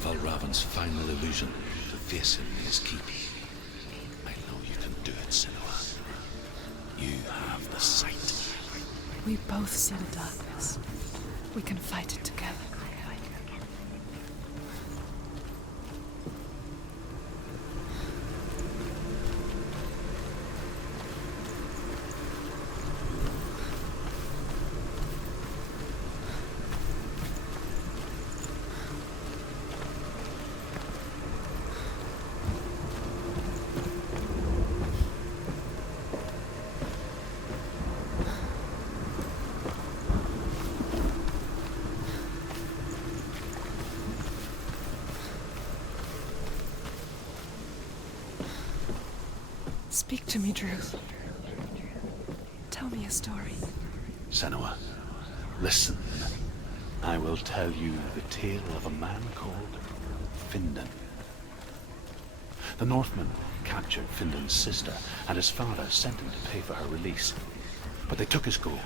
Valravan's final illusion to face him in his keep. I know you can do it, Senua. You have the sight. We both see the darkness. We can fight it together. Speak to me, Druth. Tell me a story. Senua, listen. I will tell you the tale of a man called Findan. The Northmen captured Findan's sister, and his father sent him to pay for her release. But they took his gold,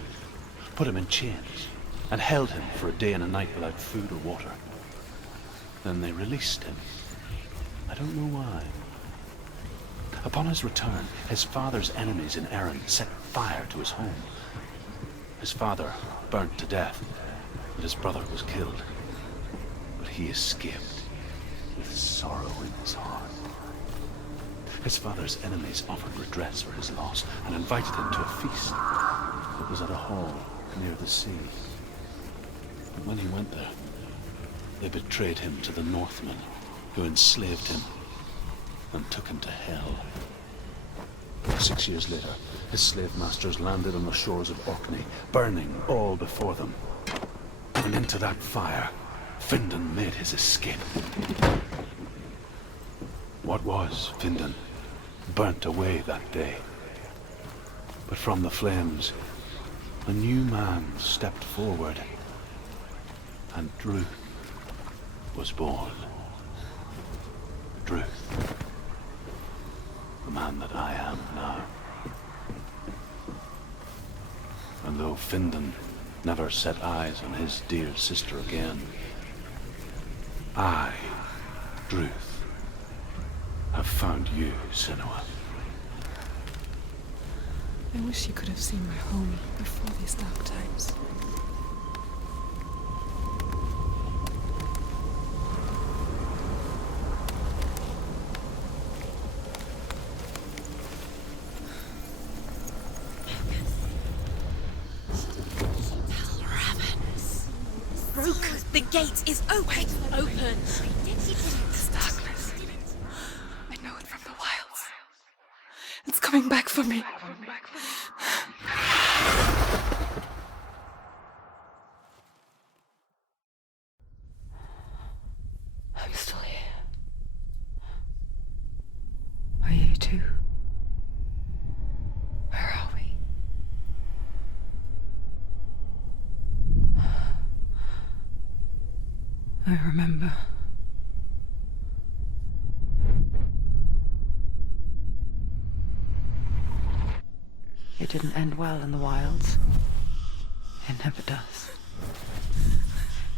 put him in chains, and held him for a day and a night without food or water. Then they released him. I don't know why. Upon his return, his father's enemies in Erin set fire to his home. His father burnt to death, and his brother was killed. But he escaped with sorrow in his heart. His father's enemies offered redress for his loss and invited him to a feast. It was at a hall near the sea. But when he went there, they betrayed him to the Northmen, who enslaved him and took him to hell. 6 years later, his slave masters landed on the shores of Orkney, burning all before them. And into that fire, Findan made his escape. What was Findan burnt away that day. But from the flames, a new man stepped forward, and Druth was born. Druth. The man that I am now. And though Findan never set eyes on his dear sister again, I, Druth, have found you, Senua. I wish you could have seen my home before these dark times. The gate is open! Open! This darkness. I know it from the wilds. It's coming back for me. I'm still here. Are you too? Where are we? I remember. It didn't end well in the wilds. It never does.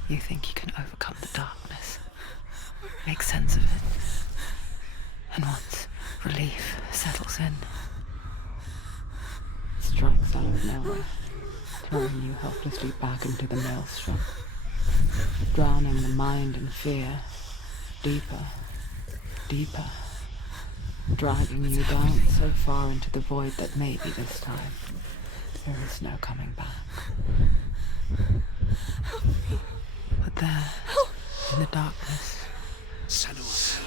You think you can overcome the darkness, make sense of it, and once relief settles in, it strikes out of nowhere, throwing you helplessly back into the maelstrom, drowning the mind in fear, deeper, deeper, dragging you down so far into the void that maybe this time there is no coming back. But there, in the darkness, Senua,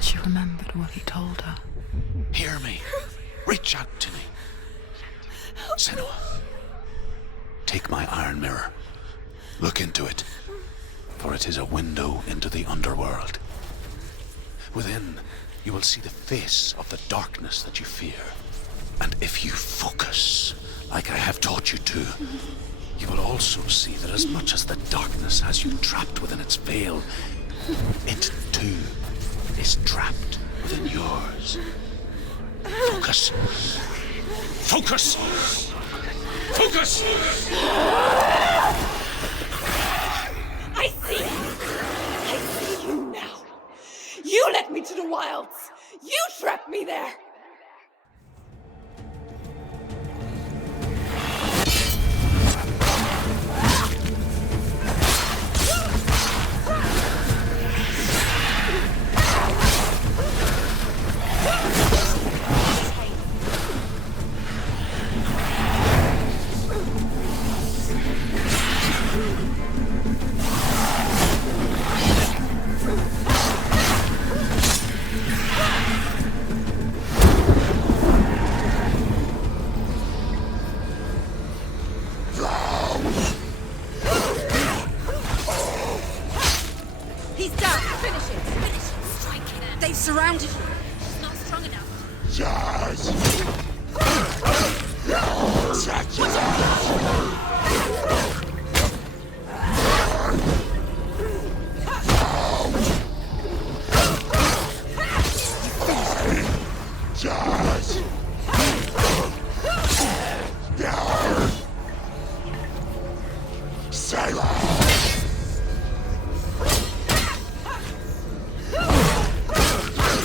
she remembered what he told her. hear me. Reach out to me. Senua, take my iron mirror. Look into it, for it is a window into the underworld. Within, you will see the face of the darkness that you fear. And if you focus, like I have taught you to, you will also see that as much as the darkness has you trapped within its veil, it too is trapped within yours. Focus. Focus! Focus! I see you! I see you now! You led me to the wilds! You trapped me there! He's down. Finish it. Finish it. Strike him. They've surrounded you. He's not strong enough. Do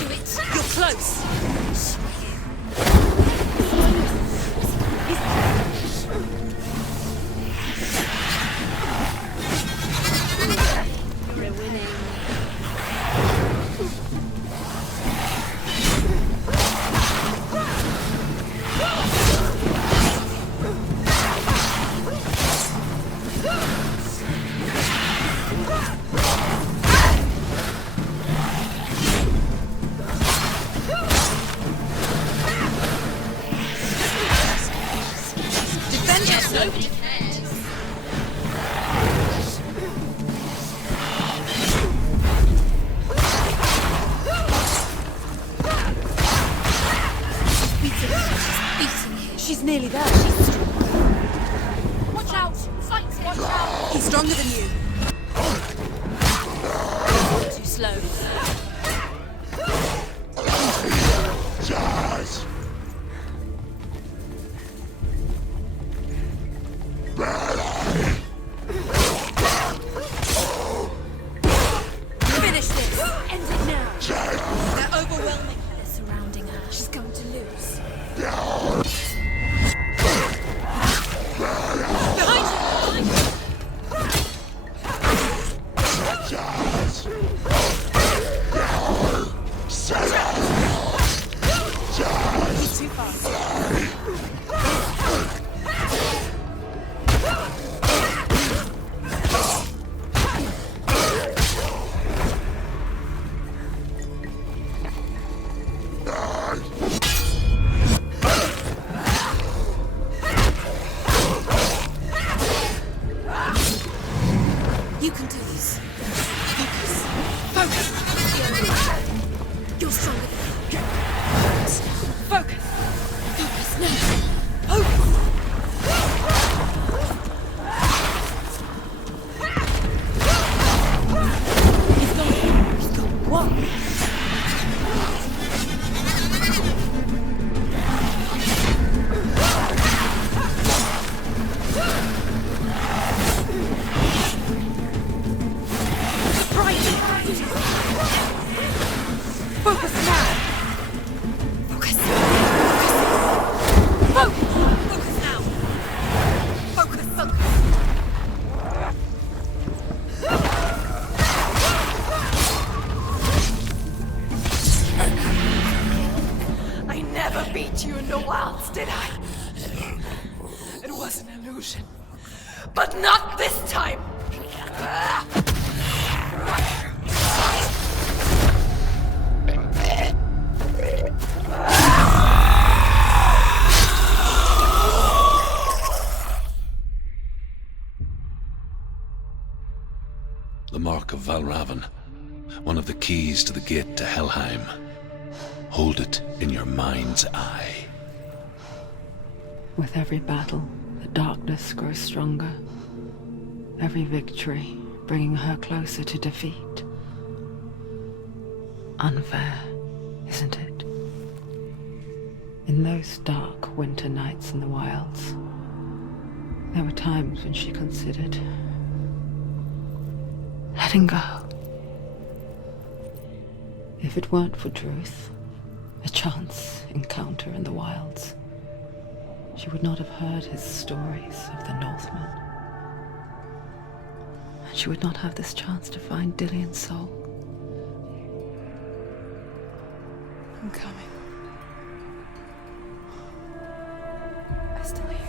it. You're close. You're winning. Defend yourself. Nobody cares. She's nearly there. She's strong. Watch out! Fight him! Watch out! He's stronger than you. Too slow. Finish this! End it now! They're overwhelming her. They're surrounding her. She's going to lose. Behind you! He's too fast. You can do this. Focus. Focus. You're stronger than me. Focus. Focus now. Focus. He's gone. He's gone. What? Focus now! Focus! Focus! Focus! Focus now! Focus! Focus! I never beat you in the wilds, did I? It was an illusion. But not this time! The Mark of Valravan, one of the keys to the gate to Helheim. Hold it in your mind's eye. With every battle, the darkness grows stronger. Every victory bringing her closer to defeat. Unfair, isn't it? In those dark winter nights in the wilds, there were times when she considered letting go. If it weren't for Druth, a chance encounter in the wilds, she would not have heard his stories of the Northmen. And she would not have this chance to find Dillion's soul. I'm coming. I still hear you.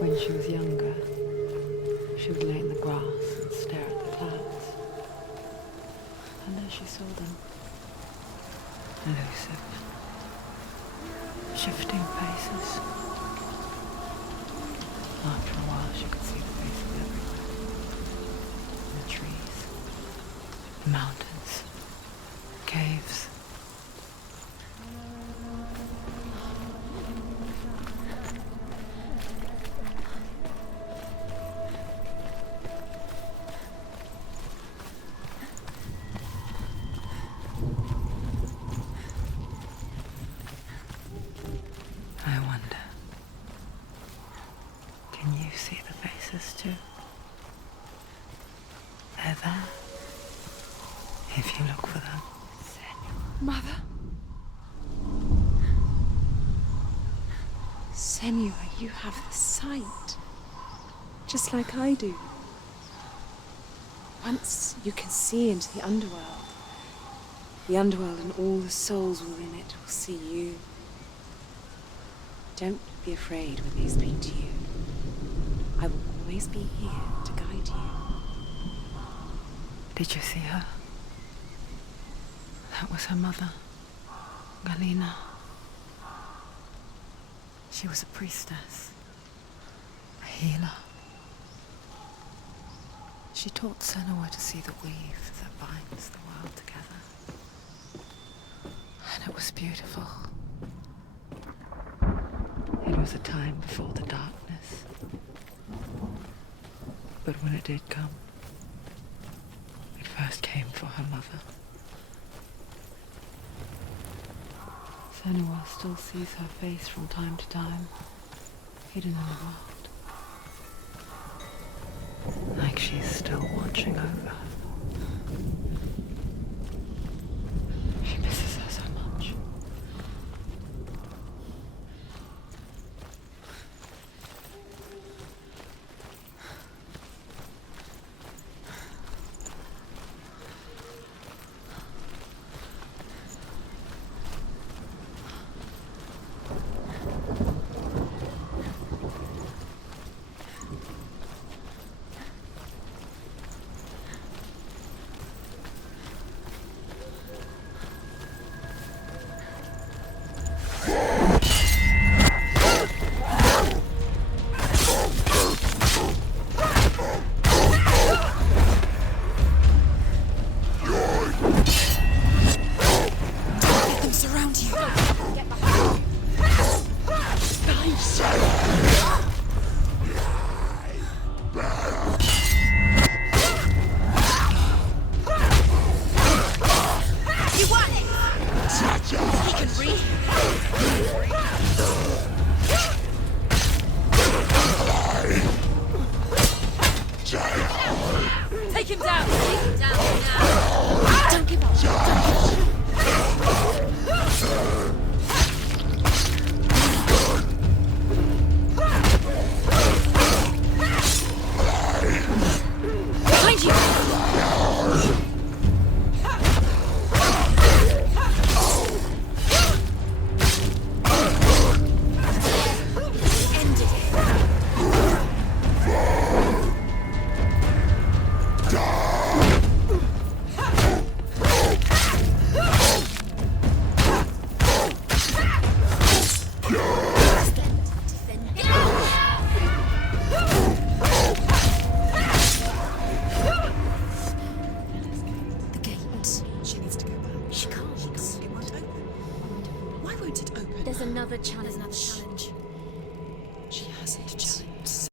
When she was younger, she would lay in the grass and stare at the clouds. And there she saw them. Elusive, shifting faces. After a while, she could see the faces everywhere. In the trees, the mountains, caves. I wonder, can you see the faces too? They're there, if you look for them. Mother? Senua, you have the sight. Just like I do. Once you can see into the underworld and all the souls within it will see you. Don't be afraid when they speak to you. I will always be here to guide you. Did you see her? That was her mother, Galena. She was a priestess, a healer. She taught Senua to see the weave that binds the world together. And it was beautiful. It was a time before the darkness. But when it did come, it first came for her mother. Senua still sees her face from time to time, hidden in the world. Like she's still watching over her. She misses her so much. Another challenge.